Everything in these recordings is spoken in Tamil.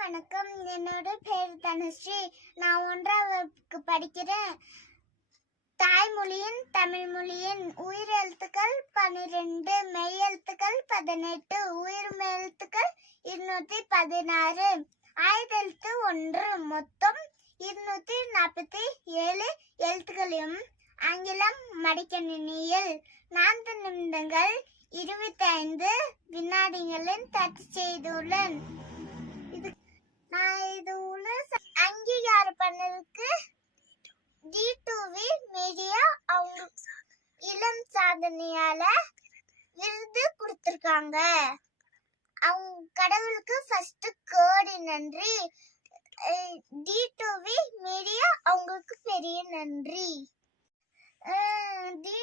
வணக்கம். என்னோட பேர் தனுஸ்ரீ. நான் ஒன்றாம் வகுப்புக்கு படிக்கிறேன். தாய்மொழியின் தமிழ் மொழியின் உயிரெழுத்துக்கள் பன்னிரெண்டு மெய்யெழுத்துக்கள் பதினெட்டு உயிர் எழுத்துக்கள் இருநூத்தி பதினாறு. ஆயுதெழுத்து ஒன்று. மொத்தம் இருநூத்தி நாற்பத்தி ஏழு எழுத்துக்களையும் ஆங்கிலம் மடிக்கணினியில் நான்கு நிமிடங்கள் இருபத்தி ஐந்து வினாடிகளில் தட்டு செய்துள்ளேன் இது நான் இது உள்ள ச- அங்கீகாரம் பண்ணதுக்கு டி வி மீடியா அவங்க இளம் சாதனையால விருது கொடுத்துருக்காங்க. அவங்க கடவுளுக்கு ஃபர்ஸ்ட் கோடி நன்றி. டி வி மீடியா அவங்களுக்கு பெரிய நன்றி. டி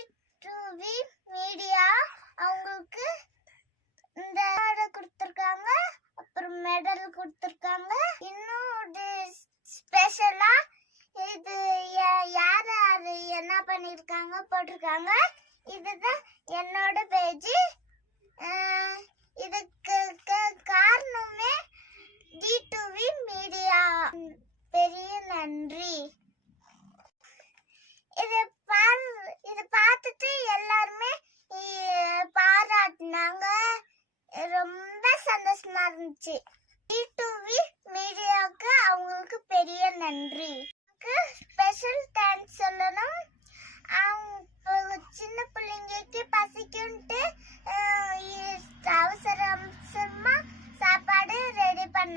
வி மீடியா அவங்களுக்கு இந்த award கொடுத்துருக்காங்க அப்புறம் மெடல் கொடுத்துருக்காங்க இன்னும் ஸ்பெஷலா இது யா- யார் என்ன பண்ணிருக்காங்க போட்டிருக்காங்க. இதுதான் என்னோட பேஜ் இதுக்கு காரணமே டி வி மீடியா பெரிய நன்றி. இது பாரு இது பார்த்துட்டு எல்லாருமே பாராட்டினாங்க. ரொம்ப சந்தோஷமா இருந்துச்சு. டி வி மீடியாவுக்கு அவங்களுக்கு பெரிய நன்றி.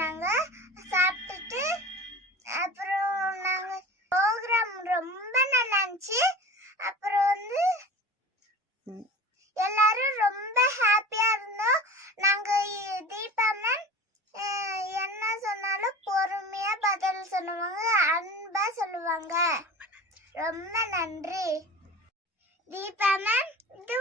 பண்ணாங்க சாப்பிட்டுட்டு அப்புறம் நாங்க ப்ரோக்ராம் ரொம்ப நல்லா இருந்துச்சு. அப்புறம் வந்து எல்லாரும் ரொம்ப ஹாப்பியா இருந்தோம். நாங்க இ- தீபா மேம் என்ன சொன்னாலும் பொறுமையா பதில் சொல்லுவாங்க அன்பா சொல்லுவாங்க. ரொம்ப நன்றி. தீபா மேம் இது